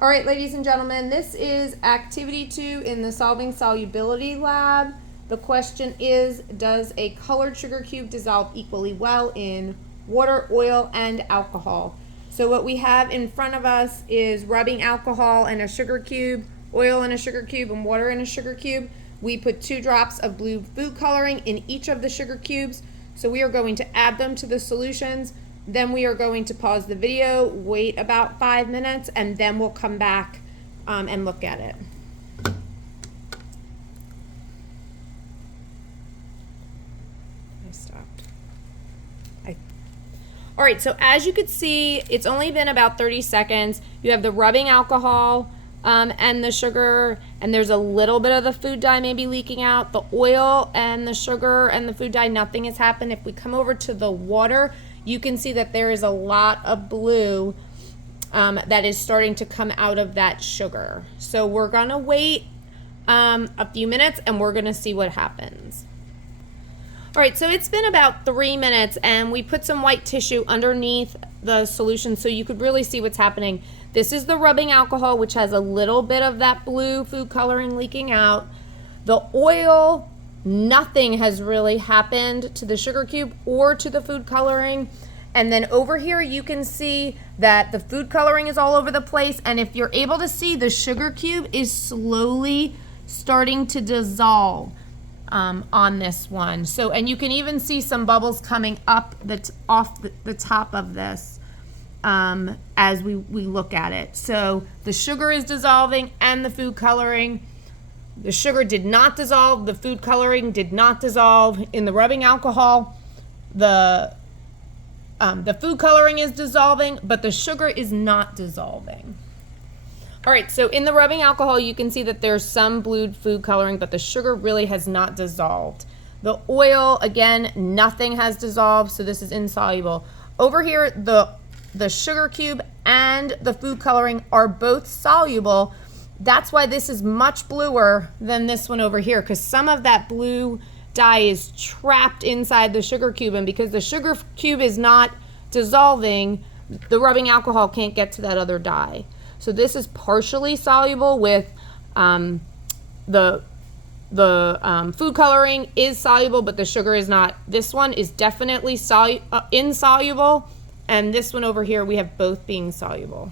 All right, ladies and gentlemen, this is activity 2 in the Solving Solubility lab. The question is, does a colored sugar cube dissolve equally well in water, oil, and alcohol? So what we have in front of us is rubbing alcohol and a sugar cube, oil in a sugar cube, and water in a sugar cube. We put 2 drops of blue food coloring in each of the sugar cubes. So we are going to add them to the solutions. Then we are going to pause the video, wait about 5 minutes, and then we'll come back and look at it. I stopped. All right, so as you could see, it's only been about 30 seconds. You have the rubbing alcohol and the sugar, and there's a little bit of the food dye maybe leaking out. The oil and the sugar and the food dye, nothing has happened. If we come over to the water, you can see that there is a lot of blue that is starting to come out of that sugar. So we're gonna wait a few minutes and we're gonna see what happens. All right, so it's been about 3 minutes and we put some white tissue underneath the solution so you could really see what's happening. This is the rubbing alcohol, which has a little bit of that blue food coloring leaking out. The oil, nothing has really happened to the sugar cube or to the food coloring. And then over here you can see that the food coloring is all over the place, and if you're able to see, the sugar cube is slowly starting to dissolve on this one. So, and you can even see some bubbles coming up that's off the top of this as we look at it. So the sugar is dissolving and the food coloring. The sugar did not dissolve, the food coloring did not dissolve. In the rubbing alcohol, the food coloring is dissolving, but the sugar is not dissolving. All right, so in the rubbing alcohol, you can see that there's some blue food coloring, but the sugar really has not dissolved. The oil, again, nothing has dissolved, so this is insoluble. Over here, the sugar cube and the food coloring are both soluble. That's why this is much bluer than this one over here, because some of that blue dye is trapped inside the sugar cube, and because the sugar cube is not dissolving, the rubbing alcohol can't get to that other dye. So this is partially soluble with the food coloring is soluble, but the sugar is not. This one is definitely insoluble, and this one over here we have both being soluble.